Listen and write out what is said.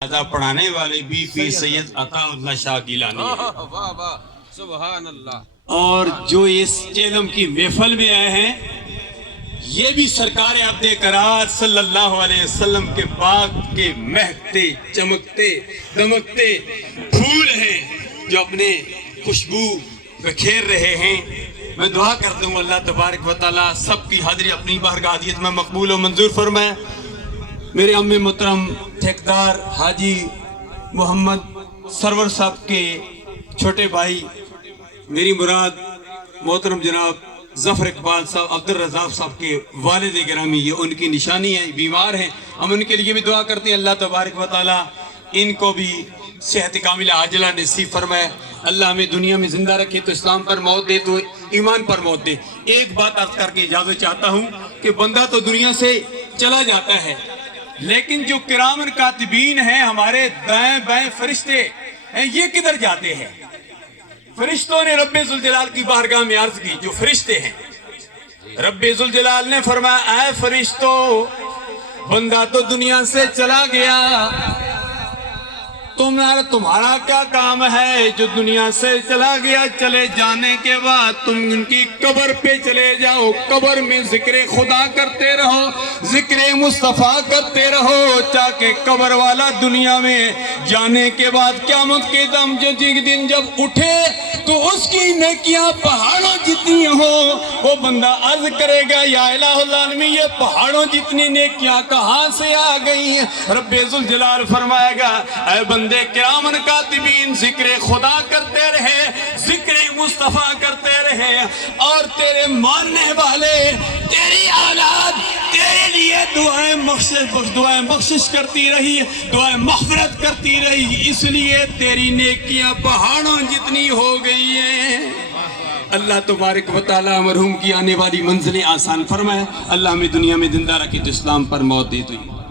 پڑھانے والے بھی پیر سید عطا اللہ شاہ گیلانی ہیں۔ واہ واہ سبحان اللہ۔ اور جو اس چیلم کی محفل میں آئے ہیں یہ بھی سرکار عبد کرات صلی اللہ علیہ وسلم کے باغ کے مہکتے چمکتے دمکتے پھول ہیں جو اپنے خوشبو بکھیر رہے ہیں۔ میں دعا کرتا ہوں اللہ تبارک و تعالی سب کی حاضری اپنی بارگاہیت میں مقبول و منظور فرمائے۔ میرے امی محترم ٹھیکدار حاجی محمد سرور صاحب کے چھوٹے بھائی میری مراد محترم جناب ظفر اقبال صاحب عبدالرزاق صاحب کے والد گرامی، یہ ان کی نشانی ہے، بیمار ہیں، ہم ان کے لیے بھی دعا کرتے ہیں اللہ تبارک و تعالی ان کو بھی صحت کاملہ عاجلہ نصیب فرمائے۔ اللہ ہمیں دنیا میں زندہ رکھے تو اسلام پر موت دے تو ایمان پر موت دے۔ ایک بات عرض کر کے اجازت چاہتا ہوں کہ بندہ تو دنیا سے چلا جاتا ہے لیکن جو کرامن کاتبین ہیں ہمارے دائیں بائیں فرشتے ہیں یہ کدھر جاتے ہیں؟ فرشتوں نے رب ذوالجلال کی بارگاہ میں عرض کی، جو فرشتے ہیں رب ذوالجلال نے فرمایا اے فرشتو بندہ تو دنیا سے چلا گیا، تمہارا کیا کام ہے جو دنیا سے چلا گیا؟ چلے جانے کے بعد تم ان کی قبر پہ چلے جاؤ، قبر میں ذکر خدا کرتے رہو، ذکر مصطفیٰ کرتے رہو تاکہ قبر والا دنیا میں جانے کے بعد قیامت کے دن جب اٹھے تو اس کی نیکیاں پہاڑوں جتنی ہوں۔ وہ بندہ عرض کرے گا یا الہ العالمین یہ پہاڑوں جتنی نیکیاں کہاں سے آ گئی ہیں؟ رب ذوالجلال فرمائے گا اے بندے کرامن کاتبین ذکر خدا کرتے رہے، ذکر مصطفیٰ کرتے رہے اور تیرے ماننے والے تیری اولاد تیرے لیے دعائیں بخشش کرتی رہی، دعائیں مغفرت کرتی رہی، اس لیے تیری نیکیاں پہاڑوں جتنی ہو گئی ہیں۔ اللہ تبارک و تعالی مرحوم کی آنے والی منزلیں آسان فرمائے، اللہ ہمیں دنیا میں زندہ رکھے تو اسلام پر موت دے تو